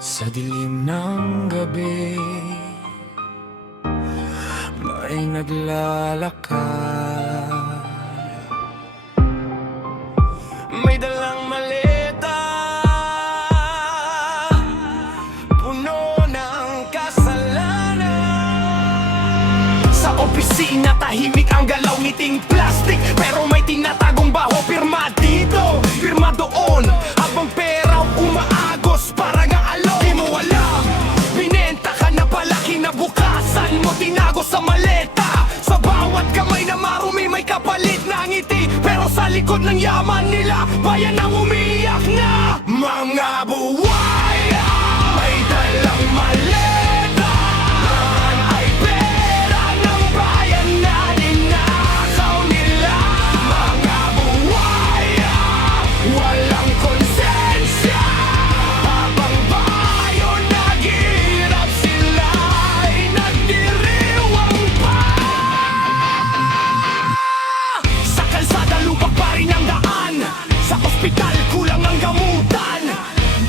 Sa dilim ng gabi, may naglalakad, may dalang maleta, puno ng kasalanan. Sa opisina, tahimik ang galaw, ngiting plastic, pero may tinatagong baho. Pirma dito, pirma doon, habang pera umaagos para nga alo. Di mo alam, binenta ka na pala, kinabukasan mo tinago sa maleta. Sa bawat kamay na marumi, may kapalit na ngiti, pero sa likod ng yaman nila, bayan ang umiyak na mga buhay. May dalang maleta, laman ay pera ng bayan na ninakaw nila. Mga buhay, walang konsensya, habang bayo naghihirap, sila ay nagdiriwang pa. Sa kalsada, lupak pa rin ang daan, sa ospital kulang ang gamutan,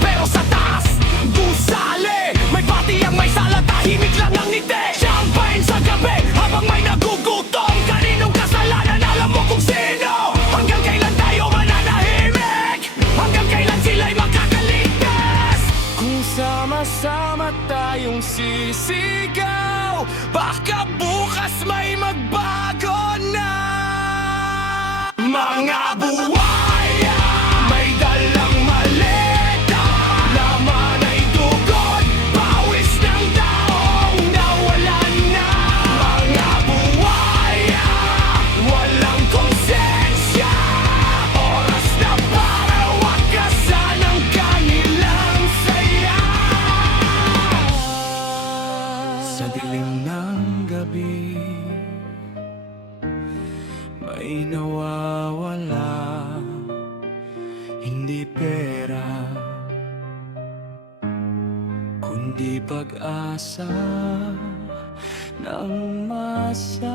pero sa taas, gusali, may patiyang may sala, tahimik lang ang ngiti. Champagne sa gabi, habang may nagugutom, kaninong kasalanan, alam mo kung sino. Hanggang kailan tayo mananahimik? Hanggang kailan sila'y makakaligtas? Kung sama-sama tayong sisigaw, baka bukas may magbago na. Mga buhay, may dalang maleta, laman ay dugot, pawis ng taong nawalan na. Mga buhay, walang konsensya, oras na para wakasan ang kanilang saya. Sa dilim ng gabi, may nawawala, hindi pera, kundi pag-asa ng masa.